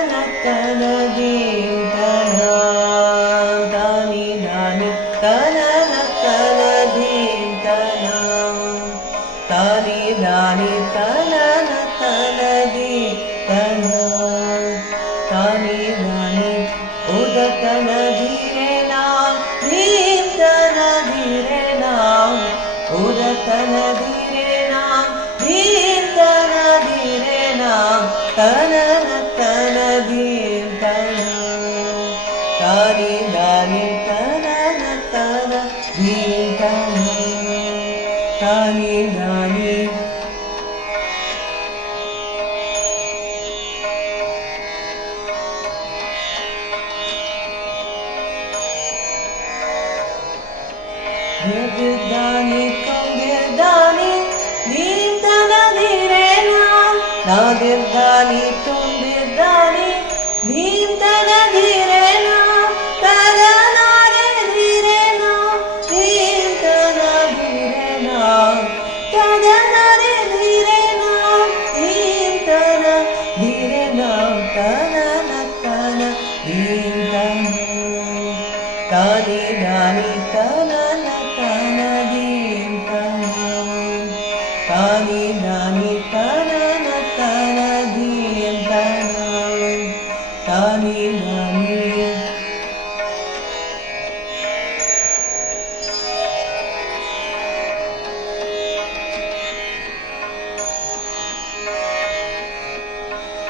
ತನ ದೀಂ ತನ ತಾನಿ ದಾನಿ ತನ ದೀಂ ತನ ತಾನಿ ದಾನಿ ತನ ದೀಂ ತನ ತಾನಿ ದಾನಿ ಉದತನ ಧೀರೆ ನಾಂ ಧೀಂ ತನ ಧೀರೆ ನಾಂ ಉದತನ ಧೀರೆ ನಾಂ ಧೀಂ ತನ ಧೀರೆ ನಾಂ ತನ ಧೀಂ ತನ ತಾನಿ ದಾನಿ ತನ ಧೀಂ ತನ ತಾನಿ ದಾನಿ Dirdani tum dirdani dheem tana dheere naam na dirdani tum dirdani dheem tana dheere naam tada nare dheere naam dheem tana dheere naam tada nare dheere naam dheem tana dheere naam tana dheem tana tani dani tana dheem tana tani dani tana dheem tana tani dani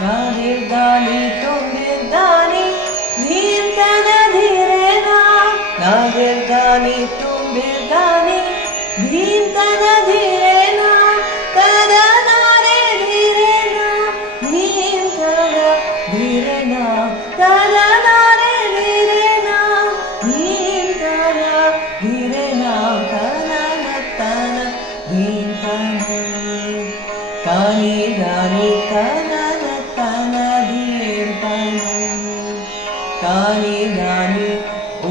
na dirdani tum dirdani dheem tana dheere naam na dirdani tum dirdani dheem tana dheere naam tada nare dheere naam dheem tana dheere naam tada nare dheere naam dheem tana dheere naam tana dheem tana tani dani tana dheem tana tani dani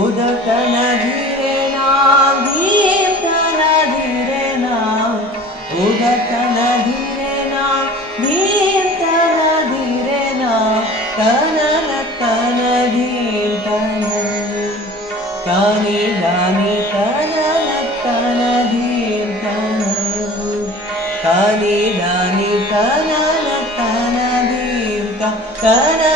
udatana dheere naam dheem tana dheere naam udatana dheere naam dheem tana dheere naam tana dheem tana tani dani tana dheem tana tani dani tana dheem tana